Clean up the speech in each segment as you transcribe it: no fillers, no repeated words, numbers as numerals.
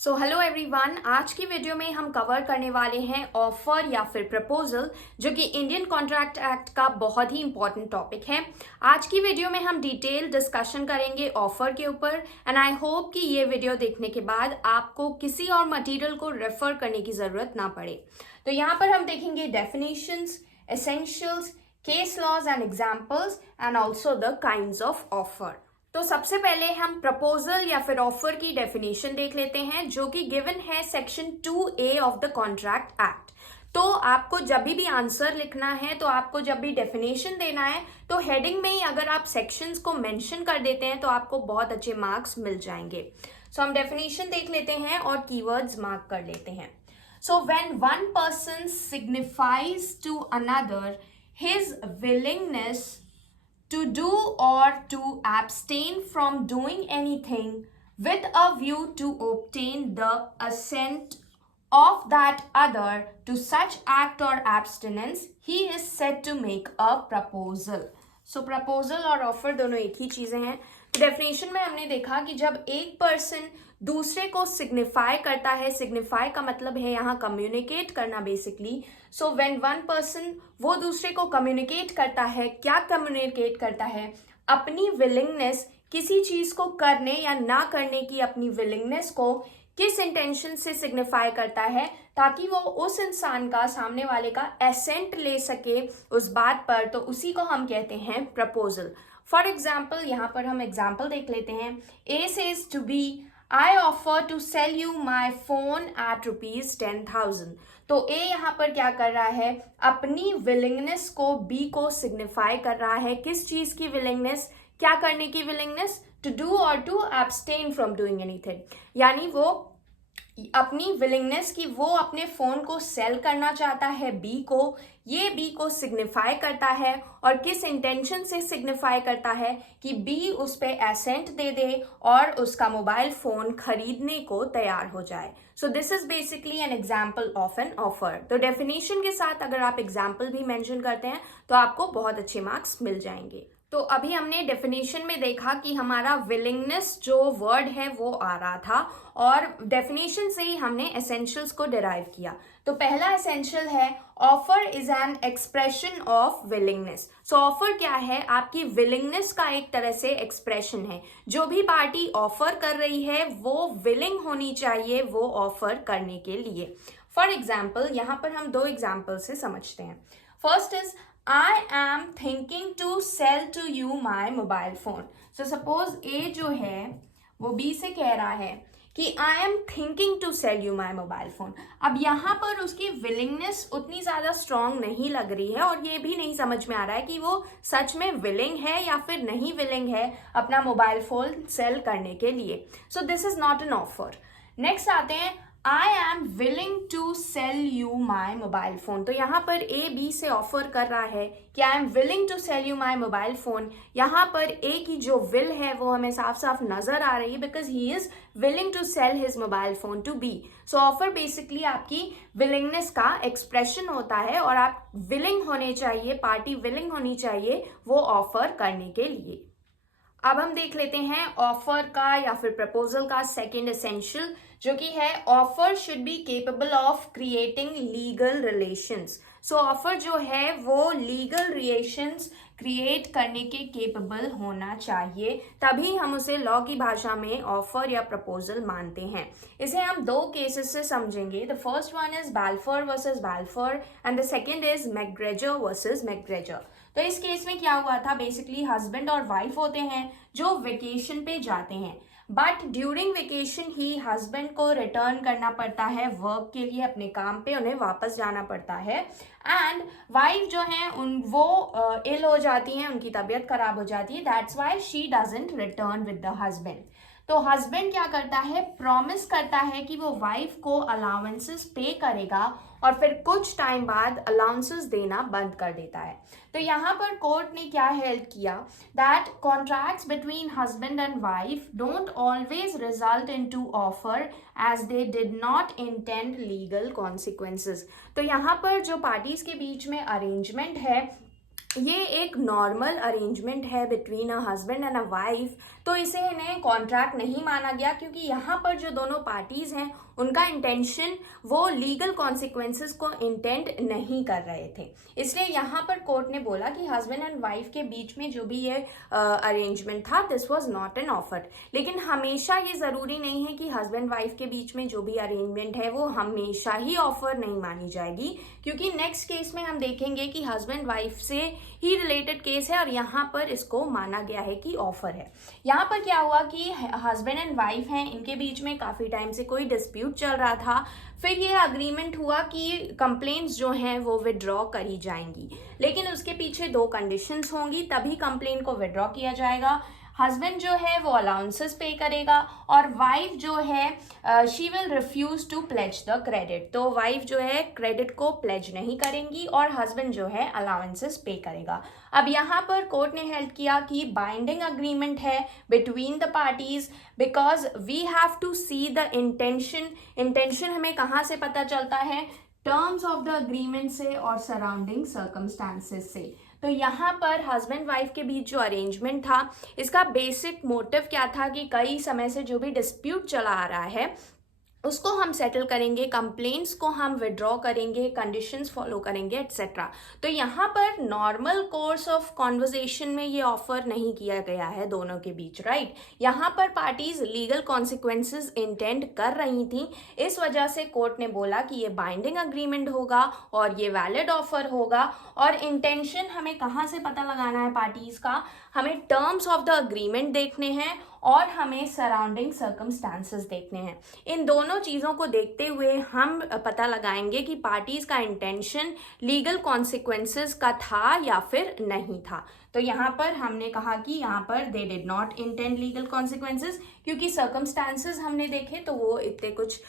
So hello everyone, आज की video में हम कवर करने वाले हैं ऑफर या फिर प्रपोजल, जो कि इंडियन कॉन्ट्रैक्ट एक्ट का बहुत ही इंपॉर्टेंट टॉपिक है। आज की वीडियो में हम डिटेल डिस्कशन करेंगे ऑफर के ऊपर एंड आई होप कि ये वीडियो देखने के बाद आपको किसी और मटेरियल को रेफर करने की जरूरत ना पड़े। तो यहाँ पर हम देखेंगे definitions, essentials, case laws and examples and also the kinds of offer. तो सबसे पहले हम प्रपोजल या फिर ऑफर की डेफिनेशन देख लेते हैं, जो कि गिवन है section 2A of the contract act. तो आपको जब भी आंसर लिखना है, तो आपको जब भी डेफिनेशन देना है, तो हेडिंग में ही अगर आप सेक्शंस को मेंशन कर देते हैं तो आपको बहुत अच्छे मार्क्स मिल जाएंगे। सो हम डेफिनेशन देख लेते हैं और कीवर्ड्स मार्क कर लेते हैं। So when one person signifies to another his willingness to do or to abstain from doing anything with a view to obtain the assent of that other to such act or abstinence, he is said to make a proposal. So proposal और offer दोनों एक ही चीजें हैं। तो definition में हमने देखा कि जब एक पर्सन दूसरे को सिग्निफाई करता है, सिग्निफाई का मतलब है यहाँ कम्युनिकेट करना basically. So when one person वो दूसरे को कम्युनिकेट करता है, क्या कम्युनिकेट करता है? अपनी विलिंगनेस, किसी चीज को करने या ना करने की अपनी विलिंगनेस को किस इंटेंशन से सिग्निफाई करता है, ताकि वो उस इंसान का, सामने वाले का एसेंट ले सके उस बात पर। तो उसी को हम कहते हैं प्रपोजल। फॉर एग्जाम्पल, यहाँ पर हम एग्जाम्पल देख लेते हैं। A says to B, I offer to sell you my phone at ₹10,000। तो ए यहाँ पर क्या कर रहा है? अपनी विलिंगनेस को बी को सिग्निफाई कर रहा है। किस चीज की विलिंगनेस? क्या करने की विलिंगनेस? टू डू और to abstain from doing anything. यानी वो अपनी विलिंगनेस की वो अपने फोन को सेल करना चाहता है बी को। ये बी को सिग्निफाई करता है, और किस इंटेंशन से सिग्निफाई करता है कि बी उस पे एसेंट दे दे और उसका मोबाइल फोन खरीदने को तैयार हो जाए। So this is basically an example of an offer. तो डेफिनेशन के साथ अगर आप एग्जाम्पल भी मेंशन करते हैं तो आपको बहुत अच्छे मार्क्स मिल जाएंगे। तो अभी हमने डेफिनेशन में देखा कि हमारा विलिंगनेस जो वर्ड है वो आ रहा था, और डेफिनेशन से ही हमने एसेंशियल्स को डिराइव किया। तो पहला एसेंशियल है offer is an expression of willingness. So offer क्या है? आपकी विलिंगनेस का एक तरह से एक्सप्रेशन है। जो भी पार्टी ऑफर कर रही है वो विलिंग होनी चाहिए वो ऑफर करने के लिए। फॉर एग्जाम्पल, यहाँ पर हम दो एग्जाम्पल से समझते हैं। First is I am thinking to sell to you my mobile phone. So suppose A जो है वो B से कह रहा है कि I am thinking to sell you my mobile phone। अब यहाँ पर उसकी विलिंगनेस उतनी ज्यादा स्ट्रांग नहीं लग रही है, और ये भी नहीं समझ में आ रहा है कि वो सच में विलिंग है या फिर नहीं विलिंग है अपना मोबाइल फोन सेल करने के लिए। So this is not an offer. Next आते हैं, I am willing to sell you my mobile phone। तो यहाँ पर A B से ऑफर कर रहा है कि I am willing to sell you my mobile phone। यहाँ पर A की जो विल है वो हमें साफ साफ नजर आ रही है, because he is willing to sell his mobile phone to B। So offer basically आपकी विलिंगनेस का एक्सप्रेशन होता है, और आप विलिंग होने चाहिए, पार्टी विलिंग होनी चाहिए वो ऑफर करने के लिए। अब हम देख लेते हैं ऑफर का या फिर प्रपोजल का सेकेंड एसेंशियल, जो कि है offer should be capable of creating legal relations. So offer जो है वो लीगल रिलेशंस क्रिएट करने के केपेबल होना चाहिए, तभी हम उसे लॉ की भाषा में ऑफर या प्रपोजल मानते हैं। इसे हम दो केसेस से समझेंगे। The first one is Balfour versus Balfour and the second is McGregor versus McGregor. तो इस केस में क्या हुआ था? बेसिकली हस्बैंड और वाइफ होते हैं जो वेकेशन पे जाते हैं, but during vacation he husband को रिटर्न करना पड़ता है वर्क के लिए, अपने काम पे उन्हें वापस जाना पड़ता है, एंड वाइफ जो है वो इल हो जाती हैं, उनकी तबीयत खराब हो जाती है। That's why she doesn't return with the husband. तो हस्बैंड क्या करता है? प्रॉमिस करता है कि वो वाइफ को अलाउंसेस पे करेगा, और फिर कुछ टाइम बाद अलाउंसेस देना बंद कर देता है। तो यहाँ पर कोर्ट ने क्या हेल्ड किया? That contracts between husband and wife don't always result into offer as they did not intend legal consequences. तो यहाँ पर जो पार्टीज के बीच में अरेंजमेंट है ये एक नॉर्मल अरेंजमेंट है between a husband and a wife, तो इसे इन्हें कॉन्ट्रैक्ट नहीं माना गया क्योंकि यहाँ पर जो दोनों पार्टीज हैं उनका इंटेंशन वो लीगल कॉन्सिक्वेंसेस को इंटेंड नहीं कर रहे थे। इसलिए यहाँ पर कोर्ट ने बोला कि हस्बैंड एंड वाइफ के बीच में जो भी ये अरेंजमेंट था this was not an offer. लेकिन हमेशा ये जरूरी नहीं है कि हस्बैंड वाइफ के बीच में जो भी अरेंजमेंट है वो हमेशा ही ऑफर नहीं मानी जाएगी, क्योंकि नेक्स्ट केस में हम देखेंगे कि हस्बैंड वाइफ से ही रिलेटेड केस है और यहाँ पर इसको माना गया है कि ऑफर है। यहाँ पर क्या हुआ कि हस्बैंड एंड वाइफ हैं, इनके बीच में काफी टाइम से कोई डिस्प्यूट चल रहा था। फिर ये अग्रीमेंट हुआ कि कंप्लेंट्स जो हैं वो विड्रॉ करी जाएंगी, लेकिन उसके पीछे दो कंडीशंस होंगी तभी कंप्लेंट को विड्रॉ किया जाएगा। हस्बैंड जो है वो अलाउंसेस पे करेगा और वाइफ जो है she will refuse to pledge the credit. तो वाइफ जो है क्रेडिट को प्लेज नहीं करेंगी और हस्बैंड जो है अलाउंसेस पे करेगा। अब यहाँ पर कोर्ट ने हेल्ड किया कि बाइंडिंग अग्रीमेंट है between the parties because we have to see the intention हमें कहाँ से पता चलता है? टर्म्स ऑफ द अग्रीमेंट से और सराउंडिंग सर्कमस्टांसेस से। तो यहाँ पर हस्बैंड वाइफ के बीच जो अरेंजमेंट था इसका बेसिक मोटिव क्या था कि कई समय से जो भी डिस्प्यूट चला आ रहा है उसको हम सेटल करेंगे, कंप्लेंट्स को हम विड्रॉ करेंगे, कंडीशंस फॉलो करेंगे एटसेट्रा। तो यहाँ पर नॉर्मल कोर्स ऑफ कॉन्वर्जेशन में ये ऑफर नहीं किया गया है दोनों के बीच, राइट। यहाँ पर पार्टीज लीगल कॉन्सिक्वेंसेस इंटेंड कर रही थी, इस वजह से कोर्ट ने बोला कि ये बाइंडिंग अग्रीमेंट होगा और ये वैलिड ऑफर होगा। और इंटेंशन हमें कहाँ से पता लगाना है पार्टीज का? हमें टर्म्स ऑफ द अग्रीमेंट देखने हैं और हमें सराउंडिंग सर्कमस्टांसेस देखने हैं। इन दोनों चीज़ों को देखते हुए हम पता लगाएंगे कि पार्टीज का इंटेंशन लीगल कॉन्सिक्वेंसेस का था या फिर नहीं था। तो यहाँ पर हमने कहा कि यहाँ पर दे did not intend legal consequences, क्योंकि सर्कमस्टांसेस हमने देखे तो वो इतने कुछ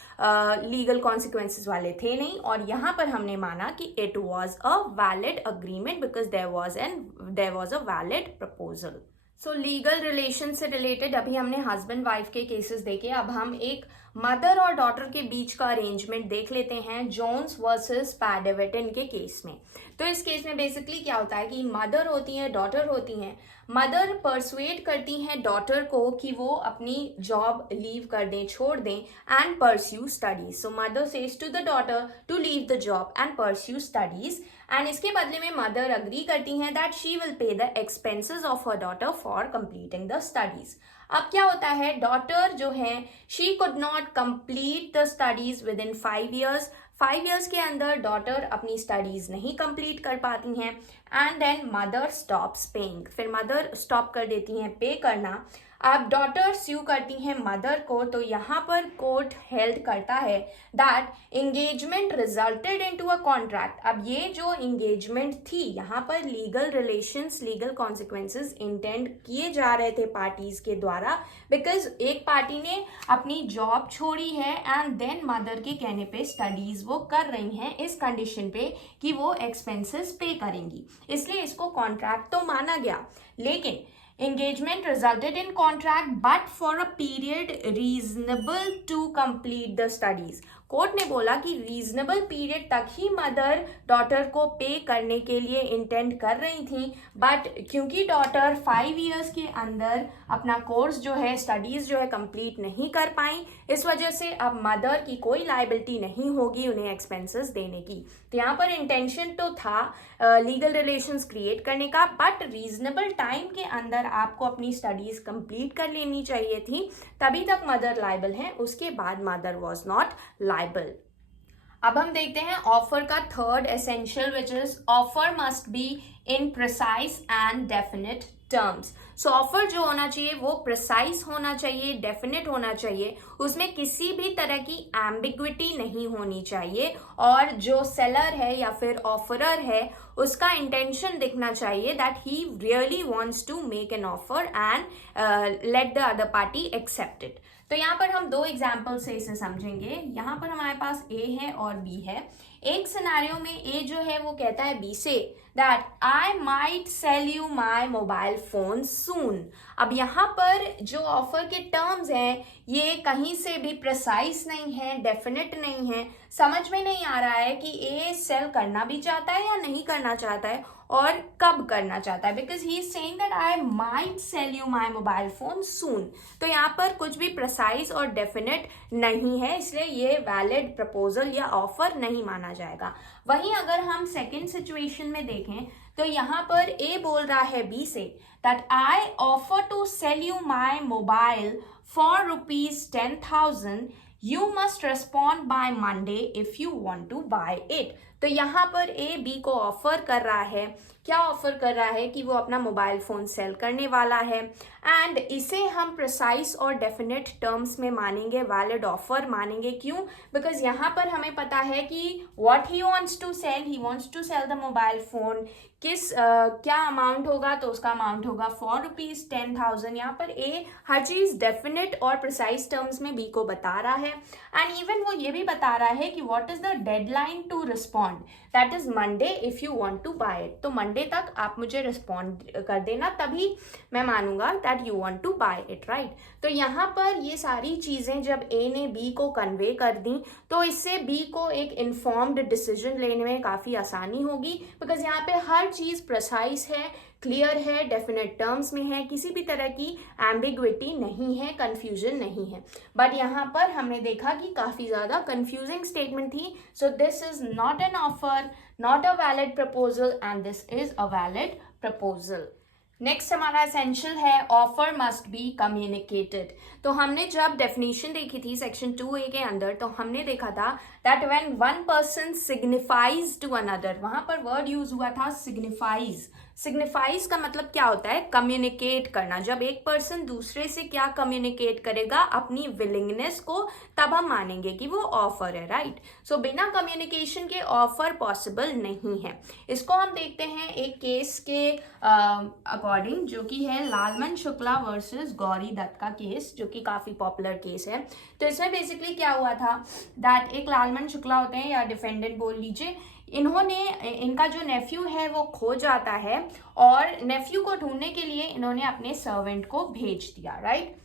लीगल कॉन्सिक्वेंसेस वाले थे नहीं। और यहाँ पर हमने माना कि it was a valid agreement because there was a valid proposal. So legal relation से रिलेटेड अभी हमने हस्बैंड वाइफ के केसेस देखे, अब हम एक मदर और डॉटर के बीच का अरेंजमेंट देख लेते हैं जोन्स वर्सेस पैडेविटन के केस में। तो इस केस में बेसिकली क्या होता है कि मदर होती है, डॉटर होती हैं। मदर परसुएट करती हैं डॉटर को कि वो अपनी जॉब लीव कर दें, छोड़ दें and pursue studies. So mother says to the daughter to leave the job and pursue studies and इसके बदले में मदर अग्री करती हैं that she will pay the expenses of her daughter for completing the studies. अब क्या होता है, daughter जो है she could not complete the studies within 5 years। 5 years के अंदर डॉटर अपनी स्टडीज नहीं कंप्लीट कर पाती हैं and then mother stops paying. फिर मदर स्टॉप कर देती हैं पे करना। अब डॉटर स्यू करती हैं मदर को, तो यहाँ पर कोर्ट हेल्ड करता है that engagement resulted into a contract. अब ये जो एंगेजमेंट थी यहाँ पर legal relations, legal consequences intend किए जा रहे थे पार्टीज के द्वारा, बिकॉज एक पार्टी ने अपनी जॉब छोड़ी है एंड देन मदर के कहने पे स्टडीज वो कर रही हैं इस कंडीशन पे कि वो एक्सपेंसेस पे करेंगी, इसलिए इसको कॉन्ट्रैक्ट तो माना गया। लेकिन engagement resulted in contract but for a period reasonable to complete the studies। Court ने बोला कि रीजनेबल पीरियड तक ही मदर डॉटर को पे करने के लिए इंटेंड कर रही थी, बट क्योंकि डॉटर 5 years के अंदर अपना कोर्स जो है, स्टडीज जो है कंप्लीट नहीं कर पाई, इस वजह से अब मदर की कोई लायबिलिटी नहीं होगी उन्हें एक्सपेंसेस देने की। तो यहाँ पर इंटेंशन तो था लीगल रिलेशंस क्रिएट करने का, बट रीजनेबल टाइम के अंदर आपको अपनी स्टडीज कंप्लीट कर लेनी चाहिए थी, तभी तक मदर लायबल है, उसके बाद मदर वॉज नॉट लायबल। अब हम देखते हैं ऑफर का third essential which is offer must be in precise and definite terms. So offer जो होना चाहिए वो प्रिसाइज होना चाहिए, डेफिनेट होना चाहिए, उसमें किसी भी तरह की एम्बिग्विटी नहीं होनी चाहिए और जो सेलर है या फिर ऑफरर है उसका इंटेंशन दिखना चाहिए that he really wants to make an offer and let the other party accept it. तो यहाँ पर हम दो एग्जाम्पल से इसे समझेंगे। यहाँ पर हमारे पास ए है और बी है। एक सिनेरियो में ए जो है वो कहता है बी से that I might sell you my mobile phone soon. अब यहाँ पर जो ऑफर के टर्म्स हैं ये कहीं से भी प्रिसाइज नहीं है, डेफिनेट नहीं है, समझ में नहीं आ रहा है कि ए सेल करना भी चाहता है या नहीं करना चाहता है। और कब करना चाहता है, because he is saying that I might sell you my mobile phone soon. तो यहाँ पर कुछ भी प्रिसाइज और डेफिनेट नहीं है, इसलिए ये वैलिड प्रपोजल या ऑफर नहीं माना जाएगा। वहीं अगर हम सेकेंड सिचुएशन में देखें तो यहाँ पर ए बोल रहा है बी से that I offer to sell you my mobile for ₹10,000, you must respond by Monday if you want to buy it. तो यहाँ पर ए बी को ऑफर कर रहा है, क्या ऑफर कर रहा है कि वो अपना मोबाइल फोन सेल करने वाला है, एंड इसे हम प्रिसाइज और डेफिनेट टर्म्स में मानेंगे, वैलिड ऑफर मानेंगे। क्यों? बिकॉज यहाँ पर हमें पता है कि what he wants to sell, he wants to sell the mobile phone, क्या अमाउंट होगा, तो उसका अमाउंट होगा फॉर ₹10,000। यहाँ पर ए हर चीज डेफिनेट और प्रिसाइज टर्म्स में बी को बता रहा है, एंड इवन वो ये भी बता रहा है कि what is the deadline to respond, that is Monday if you want to buy it. तो मंडे तक आप मुझे रिस्पॉन्ड कर देना, तभी मैं मानूंगा that you want to buy it, right. तो यहाँ पर ये सारी चीजें जब ए ने बी को कन्वे कर दी तो इससे बी को एक इन्फॉर्म्ड डिसीजन लेने में काफी आसानी होगी, बिकॉज यहाँ पे हर चीज प्रिसाइज है, क्लियर है, डेफिनेट टर्म्स में है, किसी भी तरह की एम्बिग्विटी नहीं है, कंफ्यूजन नहीं है। बट यहाँ पर हमने देखा कि काफी ज्यादा कंफ्यूजिंग स्टेटमेंट थी। So this is not an offer, not a valid proposal, and this is a valid proposal. Next हमारा एसेंशियल है ऑफर मस्ट बी कम्युनिकेटेड। तो हमने जब डेफिनेशन देखी थी सेक्शन 2A के अंदर, तो हमने देखा था that when one person signifies to another, वहां पर वर्ड यूज हुआ था सिग्निफाइज। सिग्निफाइज का मतलब क्या होता है? कम्युनिकेट करना। जब एक पर्सन दूसरे से क्या कम्युनिकेट करेगा, अपनी विलिंगनेस को, तब हम मानेंगे कि वो ऑफर है, राइट। सो बिना कम्युनिकेशन के ऑफर पॉसिबल नहीं है। इसको हम देखते हैं एक केस के अकॉर्डिंग, जो कि है लालमन शुक्ला वर्सेस गौरी दत्त का केस, जो कि काफी पॉपुलर केस है। तो इसमें बेसिकली क्या हुआ था दैट एक लालमन शुक्ला होते हैं या डिफेंडेंट बोल लीजिए, इनका जो नेफ्यू है वो खो जाता है, और नेफ्यू को ढूंढने के लिए इन्होंने अपने सर्वेंट को भेज दिया, राइट।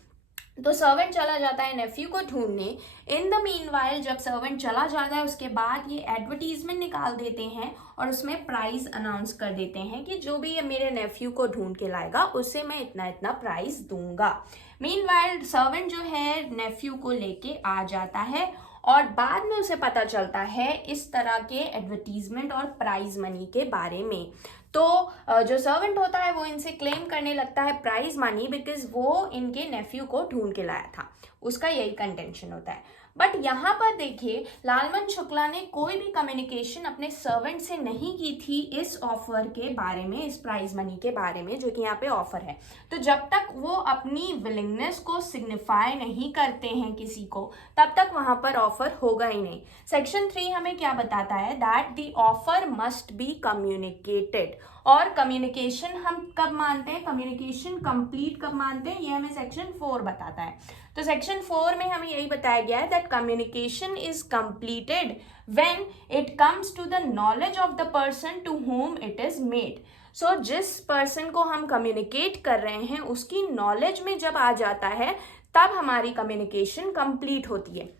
तो सर्वेंट चला जाता है नेफ्यू को ढूंढने। इन द मीनवाइल जब सर्वेंट चला जाता है, उसके बाद ये एडवर्टीजमेंट निकाल देते हैं और उसमें प्राइस अनाउंस कर देते हैं कि जो भी मेरे नेफ्यू को ढूंढ के लाएगा उससे मैं इतना इतना प्राइस दूंगा। मीनवाइल सर्वेंट जो है नेफ्यू को लेके आ जाता है, और बाद में उसे पता चलता है इस तरह के एडवर्टीजमेंट और प्राइज मनी के बारे में। तो जो सर्वेंट होता है वो इनसे क्लेम करने लगता है प्राइज मनी, बिकॉज वो इनके नेफ्यू को ढूंढ के लाया था, उसका यही कंटेंशन होता है। बट यहाँ पर देखिए लालमन शुक्ला ने कोई भी कम्युनिकेशन अपने सर्वेंट से नहीं की थी इस ऑफर के बारे में, इस प्राइज मनी के बारे में, जो कि यहाँ पे ऑफर है। तो जब तक वो अपनी विलिंगनेस को सिग्निफाई नहीं करते हैं किसी को, तब तक वहां पर ऑफर होगा ही नहीं। सेक्शन 3 हमें क्या बताता है that the offer must be communicated. और कम्युनिकेशन हम कब मानते हैं, कम्युनिकेशन कंप्लीट कब मानते हैं, ये हमें सेक्शन 4 बताता है। तो सेक्शन 4 में हमें यही बताया गया है that communication is completed when it comes to the knowledge of the person to home it is made. So जिस पर्सन को हम कम्युनिकेट कर रहे हैं उसकी नॉलेज में जब आ जाता है, तब हमारी कम्युनिकेशन कंप्लीट होती है।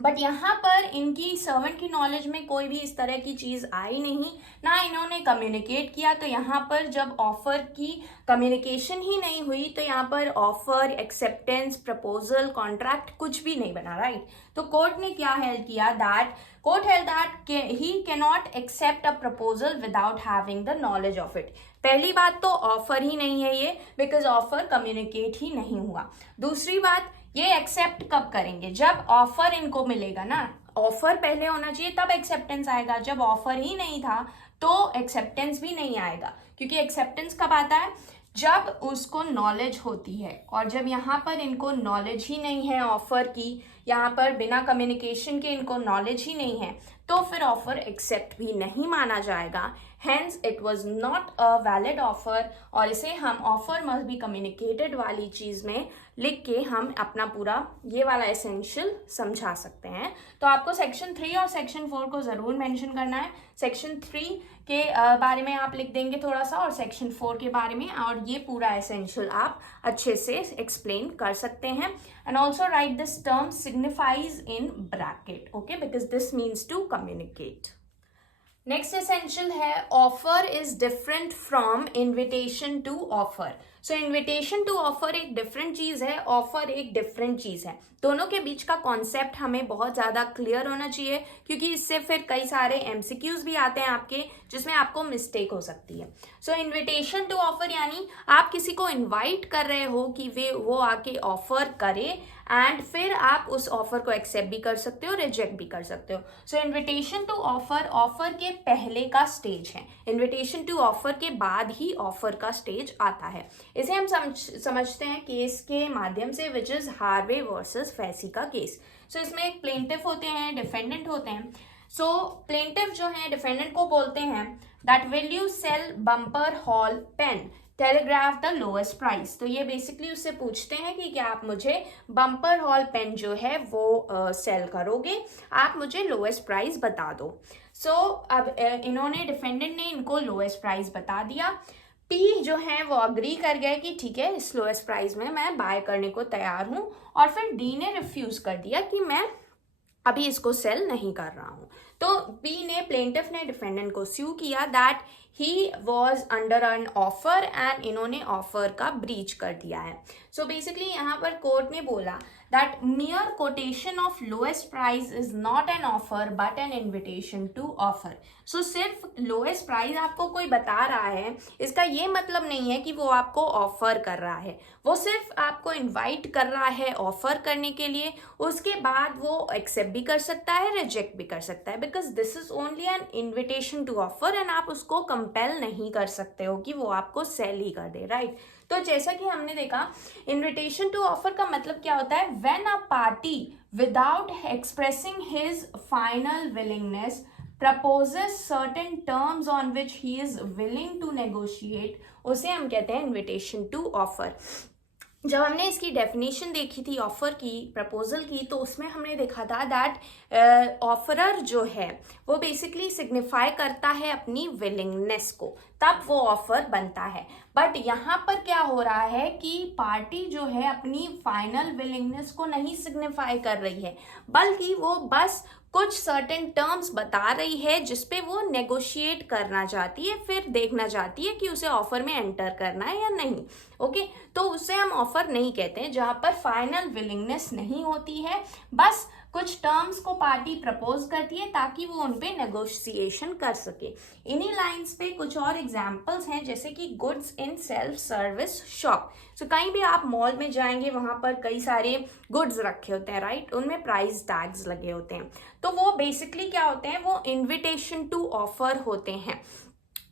बट यहाँ पर इनकी सर्वेंट की नॉलेज में कोई भी इस तरह की चीज आई नहीं, ना इन्होंने कम्युनिकेट किया। तो यहाँ पर जब ऑफर की कम्युनिकेशन ही नहीं हुई, तो यहाँ पर ऑफर, एक्सेप्टेंस, प्रपोजल, कॉन्ट्रैक्ट कुछ भी नहीं बना, राइट। तो कोर्ट ने क्या हेल्ड किया that court held that he can not accept a proposal without having the knowledge of it. पहली बात तो ऑफर ही नहीं है ये, बिकॉज ऑफर कम्युनिकेट ही नहीं हुआ। दूसरी बात, ये एक्सेप्ट कब करेंगे, जब ऑफर इनको मिलेगा ना। ऑफर पहले होना चाहिए तब एक्सेप्टेंस आएगा, जब ऑफर ही नहीं था तो एक्सेप्टेंस भी नहीं आएगा। क्योंकि एक्सेप्टेंस कब आता है, जब उसको नॉलेज होती है। और जब यहाँ पर इनको नॉलेज ही नहीं है ऑफर की, यहाँ पर बिना कम्युनिकेशन के इनको नॉलेज ही नहीं है, तो फिर ऑफर एक्सेप्ट भी नहीं माना जाएगा। Hence it was not a valid offer, और इसे हम ऑफर मस्ट बी कम्युनिकेटेड वाली चीज में लिख के हम अपना पूरा ये वाला एसेंशियल समझा सकते हैं। तो आपको सेक्शन 3 और सेक्शन 4 को जरूर मेंशन करना है। सेक्शन 3 के बारे में आप लिख देंगे थोड़ा सा, और सेक्शन 4 के बारे में, और ये पूरा एसेंशियल आप अच्छे से एक्सप्लेन कर सकते हैं। And also write this term signifies in bracket, okay, because this means to communicate. Next essential है offer is different from invitation to offer. So invitation to offer एक डिफरेंट चीज है, ऑफर एक डिफरेंट चीज है। दोनों के बीच का कॉन्सेप्ट हमें बहुत ज्यादा क्लियर होना चाहिए, क्योंकि इससे फिर कई सारे एमसीक्यूज भी आते हैं आपके, जिसमें आपको मिस्टेक हो सकती है। सो इनविटेशन टू ऑफर यानी आप किसी को इनवाइट कर रहे हो कि वो आके ऑफर करे, एंड फिर आप उस ऑफर को एक्सेप्ट भी कर सकते हो, रिजेक्ट भी कर सकते हो। सो इनविटेशन टू ऑफर ऑफर के पहले का स्टेज है, इनविटेशन टू ऑफर के बाद ही ऑफर का स्टेज आता है। इसे हम समझते हैं केस के माध्यम से, विच इज हार्वे वर्सेस फैसी का केस। सो इसमें एक प्लेंटिफ होते हैं, डिफेंडेंट होते हैं। सो प्लेंटिफ जो है डिफेंडेंट को बोलते हैं that will you sell Bumper Hall Pen telegraph the lowest price. तो ये बेसिकली उससे पूछते हैं कि क्या आप मुझे बम्पर हॉल पेन जो है वो सेल करोगे, आप मुझे लोएस्ट प्राइस बता दो। सो अब इन्होंने डिफेंडेंट ने इनको लोएस्ट प्राइस बता दिया। पी जो है वो अग्री कर गए कि ठीक है, इस लोएस्ट प्राइस में मैं बाय करने को तैयार हूं, और फिर डी ने रिफ्यूज कर दिया कि मैं अभी इसको सेल नहीं कर रहा हूं। तो बी ने, प्लेंटिफ ने डिफेंडेंट को स्यू किया that he was under N offer, and इन्होंने ऑफर का ब्रीच कर दिया है। सो बेसिकली यहाँ पर कोर्ट ने बोला that mere quotation of lowest price is not an offer but an invitation to offer. So सिर्फ लोएस्ट प्राइस आपको कोई बता रहा है, इसका ये मतलब नहीं है कि वो आपको ऑफर कर रहा है, वो सिर्फ आपको इनवाइट कर रहा है ऑफर करने के लिए। उसके बाद वो एक्सेप्ट भी कर सकता है, रिजेक्ट भी कर सकता है, because this is only an invitation to offer, and आप उसको कंपेल नहीं कर सकते हो कि वो आपको सेल ही कर दे, राइट। तो जैसा कि हमने देखा, इन्विटेशन टू ऑफर का मतलब क्या होता है, when a party without expressing his final willingness proposes certain terms on which he is willing to negotiate, उसे हम कहते हैं invitation to offer। जब हमने इसकी डेफिनेशन देखी थी ऑफर की, प्रपोजल की, तो उसमें हमने देखा था दैट ऑफरर जो है वो बेसिकली सिग्निफाई करता है अपनी विलिंगनेस को, तब वो ऑफर बनता है। बट यहाँ पर क्या हो रहा है कि पार्टी जो है अपनी फाइनल विलिंगनेस को नहीं सिग्निफाई कर रही है, बल्कि वो बस कुछ सर्टेन टर्म्स बता रही है जिसपे वो नेगोशिएट करना चाहती है, फिर देखना चाहती है कि उसे ऑफर में एंटर करना है या नहीं। ओके, तो उसे हम ऑफर नहीं कहते हैं, जहां पर फाइनल विलिंगनेस नहीं होती है, बस कुछ टर्म्स को पार्टी प्रपोज करती है ताकि वो उन पे नेगोशिएशन कर सके। इन्हीं लाइंस पे कुछ और एग्जांपल्स हैं, जैसे कि goods in self service shop. So कहीं भी आप मॉल में जाएंगे, वहां पर कई सारे गुड्स रखे होते हैं, राइट, उनमें प्राइस टैग्स लगे होते हैं। तो वो बेसिकली क्या होते हैं, वो इन्विटेशन टू ऑफर होते हैं।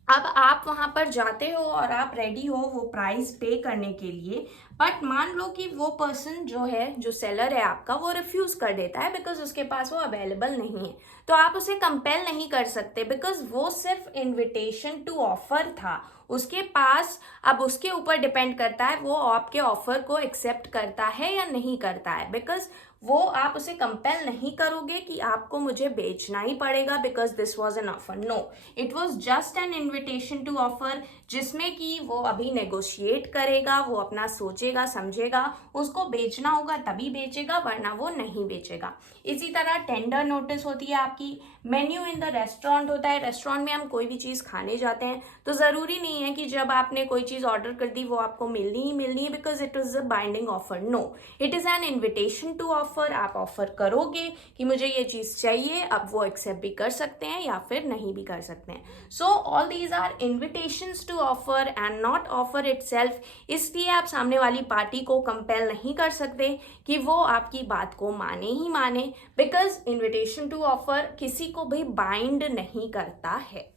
अब आप वहां पर जाते हो और आप रेडी हो वो प्राइस पे करने के लिए, बट मान लो कि वो पर्सन जो है, जो सेलर है आपका, वो रिफ्यूज कर देता है बिकॉज उसके पास वो अवेलेबल नहीं है। तो आप उसे कंपेल नहीं कर सकते, बिकॉज वो सिर्फ इन्विटेशन टू ऑफर था उसके पास। अब उसके ऊपर डिपेंड करता है वो आपके ऑफर को एक्सेप्ट करता है या नहीं करता है, बिकॉज वो आप उसे कंपेल नहीं करोगे कि आपको मुझे बेचना ही पड़ेगा because this was an offer. No, it was just an invitation to offer, जिसमें कि वो अभी नेगोशिएट करेगा, वो अपना सोचेगा समझेगा, उसको बेचना होगा तभी बेचेगा, वरना वो नहीं बेचेगा। इसी तरह टेंडर नोटिस होती है आपकी, मेन्यू इन द रेस्टोरेंट होता है। रेस्टोरेंट में हम कोई भी चीज खाने जाते हैं तो जरूरी नहीं है कि जब आपने कोई चीज ऑर्डर कर दी वो आपको मिलनी ही मिलनी है, because it is a binding offer. No, it is an invitation to offer. आप ऑफर करोगे कि मुझे ये चीज चाहिए, अब वो एक्सेप्ट भी कर सकते हैं या फिर नहीं भी कर सकते हैं। So all these are invitations to offer and not offer itself. इसलिए आप सामने वाली पार्टी को कंपेल नहीं कर सकते कि वो आपकी बात को माने ही माने, बिकॉज इन्विटेशन टू ऑफर किसी को भी बाइंड नहीं करता है।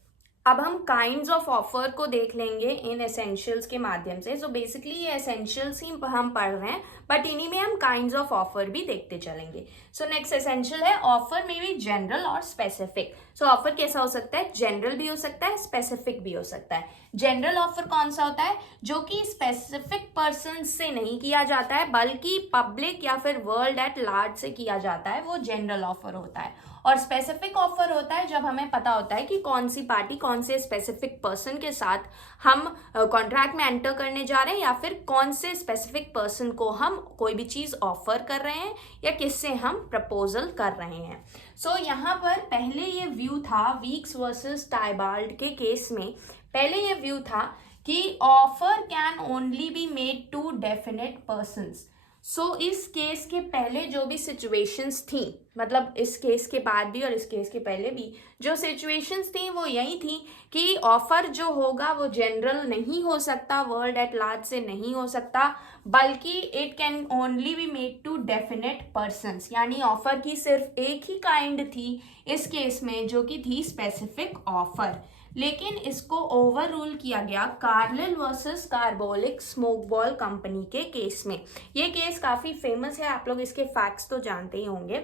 अब हम काइंड्स ऑफ ऑफर को देख लेंगे इन एसेंशियल्स के माध्यम से। सो बेसिकली ये एसेंशियल्स ही हम पढ़ रहे हैं, बट इन्हीं में हम काइंड्स ऑफ ऑफर भी देखते चलेंगे। सो नेक्स्ट एसेंशियल है ऑफर में भी जनरल और स्पेसिफिक। सो ऑफर कैसा हो सकता है, जनरल भी हो सकता है, स्पेसिफिक भी हो सकता है। जनरल ऑफर कौन सा होता है, जो कि स्पेसिफिक पर्सन से नहीं किया जाता है बल्कि पब्लिक या फिर वर्ल्ड एट लार्ज से किया जाता है, वो जनरल ऑफर होता है। और स्पेसिफिक ऑफर होता है जब हमें पता होता है कि कौन सी पार्टी कौन से स्पेसिफिक पर्सन के साथ हम कॉन्ट्रैक्ट में एंटर करने जा रहे हैं, या फिर कौन से स्पेसिफिक पर्सन को हम कोई भी चीज ऑफर कर रहे हैं या किससे हम प्रपोजल कर रहे हैं। सो यहाँ पर पहले ये व्यू था वीक्स वर्सेस टाइबाल्ड के केस में, पहले ये व्यू था कि offer can only be made to definite persons. So इस केस के पहले जो भी सिचुएशंस थी, मतलब इस केस के बाद भी और इस केस के पहले भी जो सिचुएशंस थी वो यही थी कि ऑफर जो होगा वो जनरल नहीं हो सकता, वर्ल्ड एट लार्ज से नहीं हो सकता, बल्कि it can only be made to definite persons. यानी ऑफर की सिर्फ एक ही काइंड थी इस केस में, जो कि थी स्पेसिफिक ऑफर। लेकिन इसको ओवर रूल किया गया Carlill versus carbolic smoke ball company के केस में। ये केस काफी फेमस है, आप लोग इसके फैक्ट्स तो जानते ही होंगे।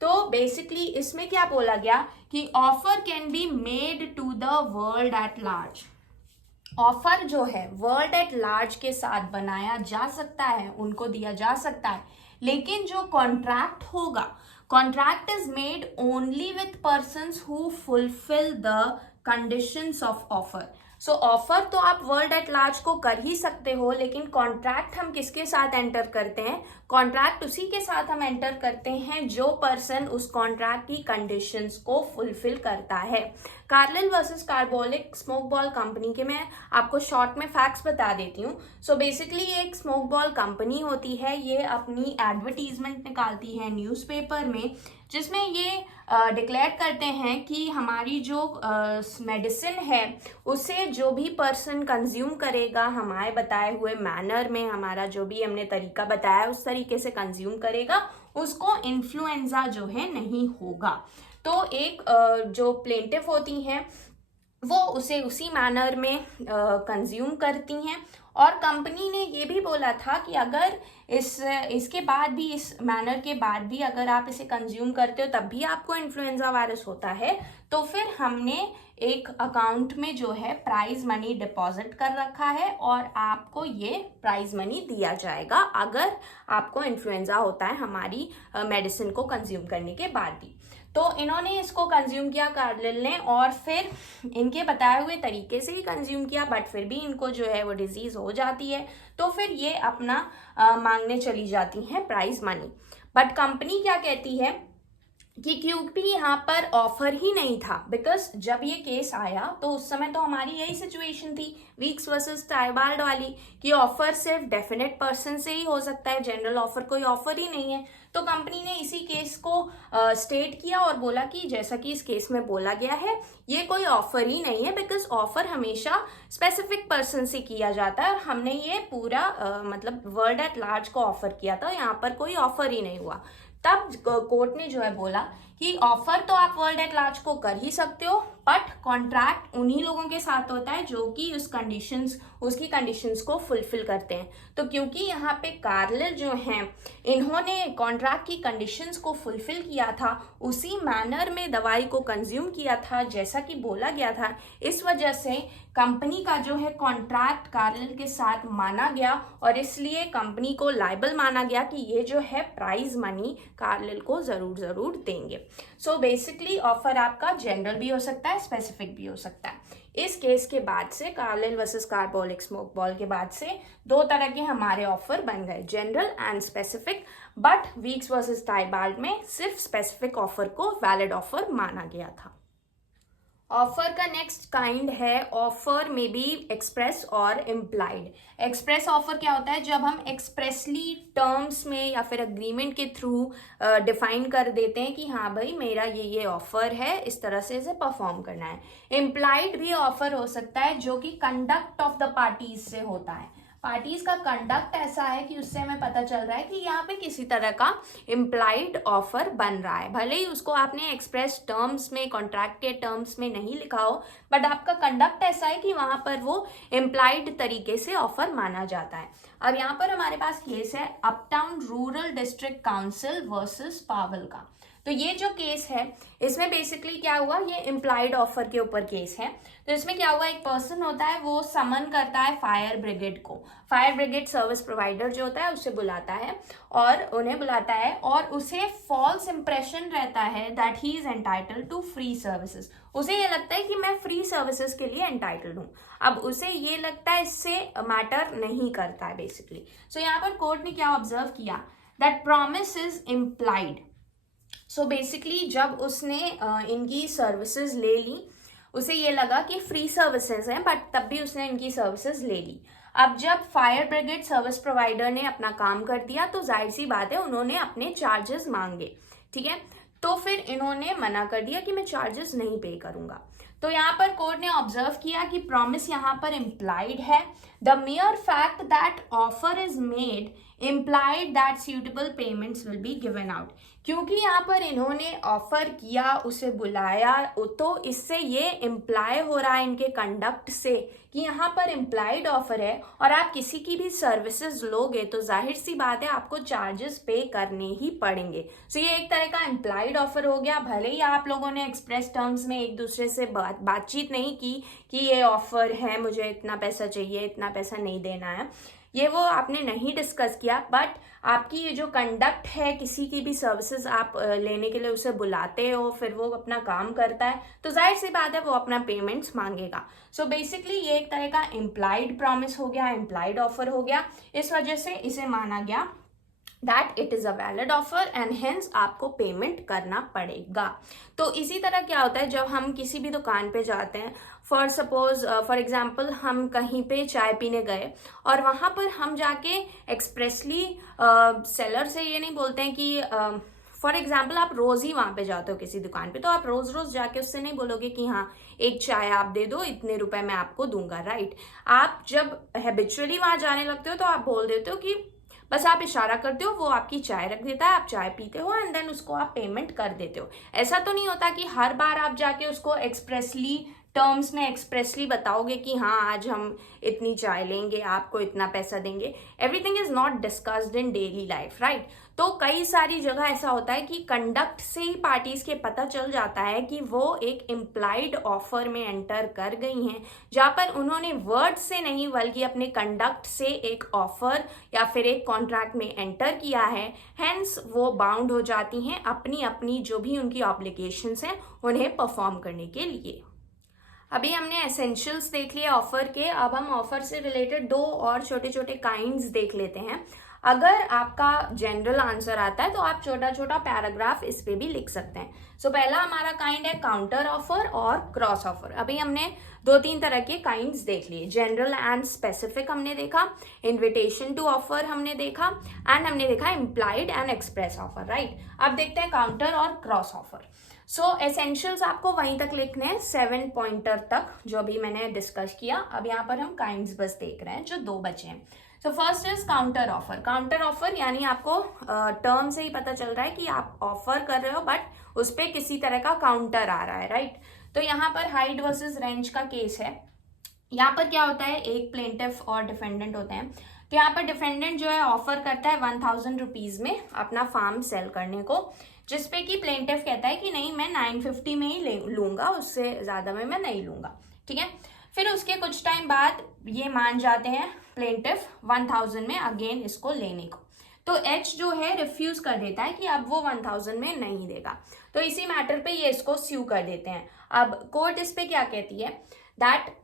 तो बेसिकली इसमें क्या बोला गया कि offer can be made to the world at large. Offer जो है वर्ल्ड एट लार्ज के साथ बनाया जा सकता है, उनको दिया जा सकता है, लेकिन जो कॉन्ट्रैक्ट होगा, contract is made only with persons who fulfil the conditions of offer. So offer तो आप वर्ल्ड एट लार्ज को कर ही सकते हो, लेकिन कॉन्ट्रैक्ट हम किसके साथ एंटर करते हैं? कॉन्ट्रैक्ट उसी के साथ हम एंटर करते हैं जो पर्सन उस कॉन्ट्रैक्ट की कंडीशंस को फुलफिल करता है। Carlill versus carbolic smoke ball company के मैं आपको शॉर्ट में फैक्ट्स बता देती हूँ। सो बेसिकली ये एक स्मोक बॉल कंपनी होती है, ये अपनी एडवर्टीजमेंट निकालती है न्यूज़पेपर में, जिसमें ये डिक्लेयर करते हैं कि हमारी जो मेडिसिन है उसे जो भी पर्सन कंज्यूम करेगा हमारे बताए हुए मैनर में, हमारा जो भी हमने तरीका बताया उस तरीके से कंज्यूम करेगा, उसको इन्फ्लुएंजा जो है नहीं होगा। तो एक जो प्लेंटिफ होती हैं वो उसे उसी मैनर में कंज्यूम करती हैं। और कंपनी ने ये भी बोला था कि अगर इसके बाद भी, इस मैनर के बाद भी अगर आप इसे कंज्यूम करते हो तब भी आपको इन्फ्लुएंजा वायरस होता है, तो फिर हमने एक अकाउंट में जो है प्राइज मनी डिपॉजिट कर रखा है और आपको ये प्राइज मनी दिया जाएगा अगर आपको इन्फ्लुएंजा होता है हमारी मेडिसिन को कंज्यूम करने के बाद भी। तो इन्होंने इसको कंज्यूम किया कार्लिल ने, और फिर इनके बताए हुए तरीके से ही कंज्यूम किया, बट फिर भी इनको जो है वो डिजीज हो जाती है। तो फिर ये अपना मांगने चली जाती हैं प्राइज मनी। बट कंपनी क्या कहती है कि क्योंकि यहाँ पर ऑफर ही नहीं था, बिकॉज जब ये केस आया तो उस समय तो हमारी यही सिचुएशन थी वीक्स वर्सेस टाइबाल्ड वाली, कि ऑफर सिर्फ डेफिनेट पर्सन से ही हो सकता है, जनरल ऑफर कोई ऑफर ही नहीं है। तो कंपनी ने इसी केस को स्टेट किया और बोला कि जैसा कि इस केस में बोला गया है, ये कोई ऑफर ही नहीं है, बिकॉज ऑफर हमेशा स्पेसिफिक पर्सन से किया जाता है और हमने ये पूरा मतलब वर्ल्ड एट लार्ज को ऑफर किया था, यहाँ पर कोई ऑफर ही नहीं हुआ। तब कोर्ट ने जो है बोला कि ऑफर तो आप वर्ल्ड एट लार्ज को कर ही सकते हो, बट कॉन्ट्रैक्ट उन्हीं लोगों के साथ होता है जो कि उसकी कंडीशंस को फुलफिल करते हैं। तो क्योंकि यहाँ पे कार्लिल जो हैं इन्होंने कॉन्ट्रैक्ट की कंडीशंस को फुलफिल किया था, उसी मैनर में दवाई को कंज्यूम किया था जैसा कि बोला गया था, इस वजह से कंपनी का जो है कॉन्ट्रैक्ट कार्लिल के साथ माना गया और इसलिए कंपनी को लायबल माना गया कि ये जो है प्राइज मनी कार्लिल को जरूर देंगे। सो बेसिकली ऑफर आपका जनरल भी हो सकता है, स्पेसिफिक भी हो सकता है। इस केस के बाद से, Carlill versus carbolic smoke ball के बाद से, दो तरह के हमारे ऑफर बन गए, general and specific. But weeks versus Tybald में सिर्फ स्पेसिफिक ऑफर को वैलिड ऑफर माना गया था। ऑफर का नेक्स्ट काइंड है ऑफर में बी एक्सप्रेस और इम्प्लाइड। एक्सप्रेस ऑफर क्या होता है? जब हम एक्सप्रेसली टर्म्स में या फिर अग्रीमेंट के थ्रू डिफाइन कर देते हैं कि हाँ भाई मेरा ये ऑफर है, इस तरह से इसे परफॉर्म करना है। इम्प्लाइड भी ऑफर हो सकता है जो कि कंडक्ट ऑफ द पार्टीज से होता है। पार्टीज का कंडक्ट ऐसा है कि उससे हमें पता चल रहा है कि यहाँ पे किसी तरह का इम्प्लाइड ऑफर बन रहा है, भले ही उसको आपने एक्सप्रेस टर्म्स में, कॉन्ट्रैक्ट के टर्म्स में नहीं लिखा हो, बट आपका कंडक्ट ऐसा है कि वहां पर वो इम्प्लाइड तरीके से ऑफर माना जाता है। अब यहाँ पर हमारे पास केस है Upton Rural District Council versus Powell का। तो ये जो केस है इसमें बेसिकली क्या हुआ, ये इम्प्लाइड ऑफर के ऊपर केस है। तो इसमें क्या हुआ, एक पर्सन होता है वो समन करता है फायर ब्रिगेड को, फायर ब्रिगेड सर्विस प्रोवाइडर जो होता है उसे बुलाता है और उन्हें बुलाता है और उसे फॉल्स इंप्रेशन रहता है that he is entitled to free services. उसे ये लगता है कि मैं फ्री सर्विसेज के लिए एंटाइटल्ड हूँ। अब उसे ये लगता है इससे मैटर नहीं करता है बेसिकली। सो यहाँ पर कोर्ट ने क्या ऑब्जर्व किया, that promise is implied. So basically जब उसने इनकी सर्विसेज ले ली, उसे ये लगा कि फ्री सर्विसेज हैं बट तब भी उसने इनकी सर्विसेज ले ली। अब जब फायर ब्रिगेड सर्विस प्रोवाइडर ने अपना काम कर दिया तो जाहिर सी बात है उन्होंने अपने चार्जेस मांगे, ठीक है। तो फिर इन्होंने मना कर दिया कि मैं चार्जेस नहीं पे करूंगा। तो यहाँ पर कोर्ट ने ऑब्जर्व किया कि प्रॉमिस यहाँ पर इम्प्लाइड है। The मियर fact that offer is made implied that suitable payments will be given out। क्योंकि यहाँ पर इन्होंने ऑफर किया, उसे बुलाया, तो इससे ये इम्प्लाई हो रहा है इनके कंडक्ट से कि यहाँ पर इम्प्लाइड ऑफर है और आप किसी की भी सर्विसेज लोगे तो जाहिर सी बात है आपको चार्जेस पे करने ही पड़ेंगे। सो ये एक तरह का इम्प्लाइड ऑफर हो गया। भले ही आप लोगों ने एक्सप्रेस टर्म्स में एक दूसरे से बातचीत नहीं की कि ये ऑफर है, मुझे इतना पैसा चाहिए, इतना पैसा नहीं देना है, ये वो आपने नहीं डिस्कस किया, बट आपकी ये जो कंडक्ट है, किसी की भी सर्विसेज आप लेने के लिए उसे बुलाते हो, फिर वो अपना काम करता है तो जाहिर सी बात है वो अपना पेमेंट्स मांगेगा। सो बेसिकली ये एक तरह का इम्प्लाइड प्रॉमिस हो गया, इम्प्लाइड ऑफर हो गया। इस वजह से इसे माना गया that it is a valid offer and hence आपको पेमेंट करना पड़ेगा। तो इसी तरह क्या होता है जब हम किसी भी दुकान पे जाते हैं, फॉर एग्जाम्पल हम कहीं पे चाय पीने गए और वहां पर हम जाके एक्सप्रेसली सेलर से ये नहीं बोलते हैं कि फॉर एग्जाम्पल आप रोज ही वहां पे जाते हो किसी दुकान पे, तो आप रोज रोज जाके उससे नहीं बोलोगे कि हाँ एक चाय आप दे दो, इतने रुपए मैं आपको दूंगा, राइट। आप जब हैबिचुअली वहां जाने लगते हो तो आप बोल देते हो कि बस आप इशारा करते हो, वो आपकी चाय रख देता है, आप चाय पीते हो एंड देन उसको आप पेमेंट कर देते हो। ऐसा तो नहीं होता कि हर बार आप जाके उसको एक्सप्रेसली टर्म्स में एक्सप्रेसली बताओगे कि हाँ आज हम इतनी चाय लेंगे, आपको इतना पैसा देंगे। Everything is not discussed in daily life, right. तो कई सारी जगह ऐसा होता है कि कंडक्ट से ही पार्टीज के पता चल जाता है कि वो एक इम्प्लाइड ऑफर में एंटर कर गई हैं, जहां पर उन्होंने वर्ड से नहीं बल्कि अपने कंडक्ट से एक ऑफर या फिर एक कॉन्ट्रैक्ट में एंटर किया है। हेंस वो बाउंड हो जाती हैं अपनी अपनी जो भी उनकी ऑब्लिगेशंस हैं उन्हें परफॉर्म करने के लिए। अभी हमने एसेंशियल्स देख लिए ऑफर के, अब हम ऑफर से रिलेटेड दो और छोटे छोटे काइंड्स देख लेते हैं। अगर आपका जनरल आंसर आता है तो आप छोटा छोटा पैराग्राफ इस पे भी लिख सकते हैं। सो पहला हमारा काइंड है काउंटर ऑफर और क्रॉस ऑफर। अभी हमने दो तीन तरह के काइंड्स देख लिए, जनरल एंड स्पेसिफिक हमने देखा, इन्विटेशन टू ऑफर हमने देखा एंड हमने देखा implied and express offer, right. अब देखते हैं काउंटर और क्रॉस ऑफर। सो एसेंशियल्स आपको वहीं तक लिखने हैं 7 पॉइंटर तक जो अभी मैंने डिस्कस किया। अब यहाँ पर हम काइंड्स बस देख रहे हैं जो दो बचे हैं। So first is counter offer. Counter offer यानी आपको टर्म से ही पता चल रहा है कि आप ऑफर कर रहे हो बट उस पर किसी तरह का काउंटर आ रहा है, राइट। तो यहाँ पर हाइड वर्सेस रेंज का केस है। यहाँ पर क्या होता है, एक प्लेंटिफ और डिफेंडेंट होते हैं। तो यहाँ पर डिफेंडेंट जो है ऑफर करता है 1000 रुपीज में अपना फार्म सेल करने को, जिसपे कि प्लेंटिफ कहता है कि नहीं मैं 950 में ही लूंगा, उससे ज्यादा में मैं नहीं लूंगा, ठीक है। फिर उसके कुछ टाइम बाद ये मान जाते हैं प्लेंटिफ 1000 में अगेन इसको लेने को, तो एच जो है रिफ्यूज कर देता है कि अब वो 1000 में नहीं देगा। तो इसी मैटर पे ये इसको स्यू कर देते हैं। अब कोर्ट इस पे क्या कहती है, that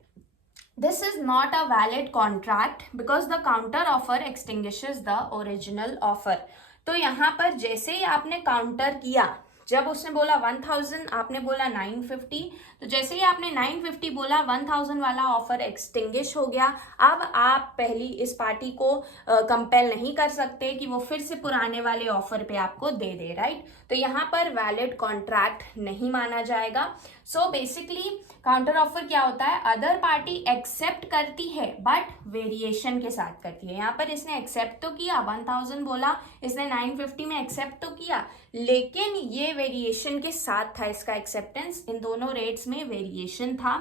this is not a valid contract because the counter offer extinguishes the original offer. तो यहाँ पर जैसे ही आपने काउंटर किया, जब उसने बोला 1000 आपने बोला 950, तो जैसे ही आपने 950 बोला 1000 वाला ऑफर एक्सटिंग्विश हो गया। अब आप पहली इस पार्टी को कंपेल नहीं कर सकते कि वो फिर से पुराने वाले ऑफर पे आपको दे दे, राइट। तो यहाँ पर वैलिड कॉन्ट्रैक्ट नहीं माना जाएगा। सो बेसिकली काउंटर ऑफर क्या होता है, अदर पार्टी एक्सेप्ट करती है बट वेरिएशन के साथ करती है। यहाँ पर इसने एक्सेप्ट तो किया, 1000 बोला, इसने 950 में एक्सेप्ट तो किया, लेकिन ये वेरिएशन के साथ था इसका एक्सेप्टेंस, इन दोनों रेट्स में वेरिएशन था।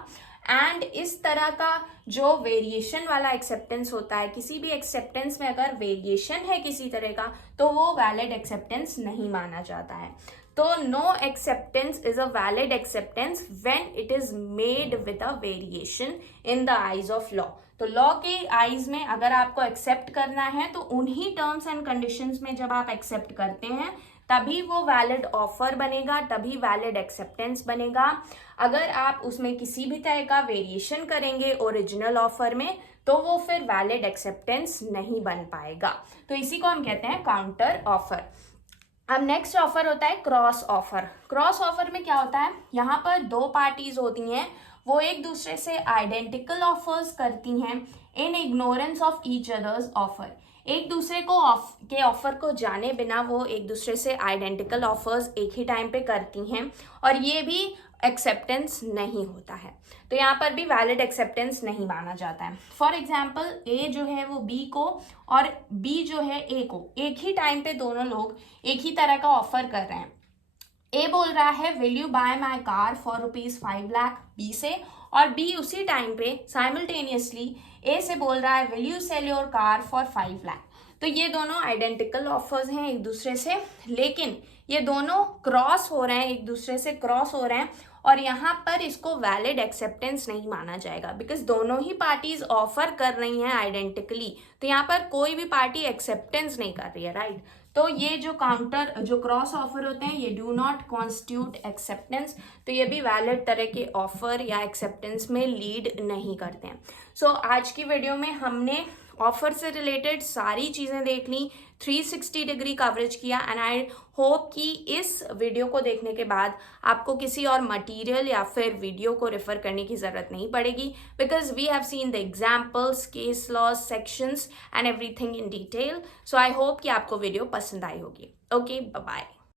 एंड इस तरह का जो वेरिएशन वाला एक्सेप्टेंस होता है, किसी भी एक्सेप्टेंस में अगर वेरिएशन है किसी तरह का, तो वो वैलिड एक्सेप्टेंस नहीं माना जाता है। तो no acceptance is a valid acceptance when it is made with a variation in the eyes of law. तो लॉ के आईज में अगर आपको एक्सेप्ट करना है तो उन्हीं टर्म्स एंड कंडीशंस में जब आप एक्सेप्ट करते हैं तभी वो वैलिड ऑफर बनेगा, तभी वैलिड एक्सेप्टेंस बनेगा। अगर आप उसमें किसी भी तरह का वेरिएशन करेंगे ओरिजिनल ऑफर में तो वो फिर वैलिड एक्सेप्टेंस नहीं बन पाएगा। तो इसी को हम कहते हैं काउंटर ऑफर। अब नेक्स्ट ऑफर होता है क्रॉस ऑफर। क्रॉस ऑफर में क्या होता है, यहाँ पर दो पार्टीज होती हैं, वो एक दूसरे से आइडेंटिकल ऑफर्स करती हैं in ignorance of each others offer. एक दूसरे को के ऑफर को जाने बिना वो एक दूसरे से आइडेंटिकल ऑफर्स एक ही टाइम पे करती हैं और ये भी एक्सेप्टेंस नहीं होता है। तो यहाँ पर भी वैलिड एक्सेप्टेंस नहीं माना जाता है। फॉर एग्जाम्पल ए जो है वो बी को और बी जो है ए को एक ही टाइम पे दोनों लोग एक ही तरह का ऑफर कर रहे हैं। ए बोल रहा है will you buy my car for ₹5 lakh B से, और बी उसी टाइम पे साइमल्टेनियसली ए से बोल रहा है will you sell your car for 5 lakh. तो ये दोनों आइडेंटिकल ऑफर्स हैं एक दूसरे से, लेकिन ये दोनों क्रॉस हो रहे हैं, एक दूसरे से क्रॉस हो रहे हैं और यहाँ पर इसको वैलिड एक्सेप्टेंस नहीं माना जाएगा बिकॉज दोनों ही पार्टीज ऑफर कर रही हैं आइडेंटिकली। तो यहाँ पर कोई भी पार्टी एक्सेप्टेंस नहीं कर रही है, राइट। तो ये जो क्रॉस ऑफर होते हैं ये डू नॉट कॉन्स्टिट्यूट एक्सेप्टेंस, तो ये भी वैलिड तरह के ऑफर या एक्सेप्टेंस में लीड नहीं करते हैं। सो आज की वीडियो में हमने ऑफर से रिलेटेड सारी चीज़ें देख ली, 360 डिग्री कवरेज किया एंड आई होप कि इस वीडियो को देखने के बाद आपको किसी और मटेरियल या फिर वीडियो को रेफर करने की ज़रूरत नहीं पड़ेगी because we have seen the examples, case laws, sections and everything in detail. So I hope कि आपको वीडियो पसंद आई होगी। Okay, bye bye.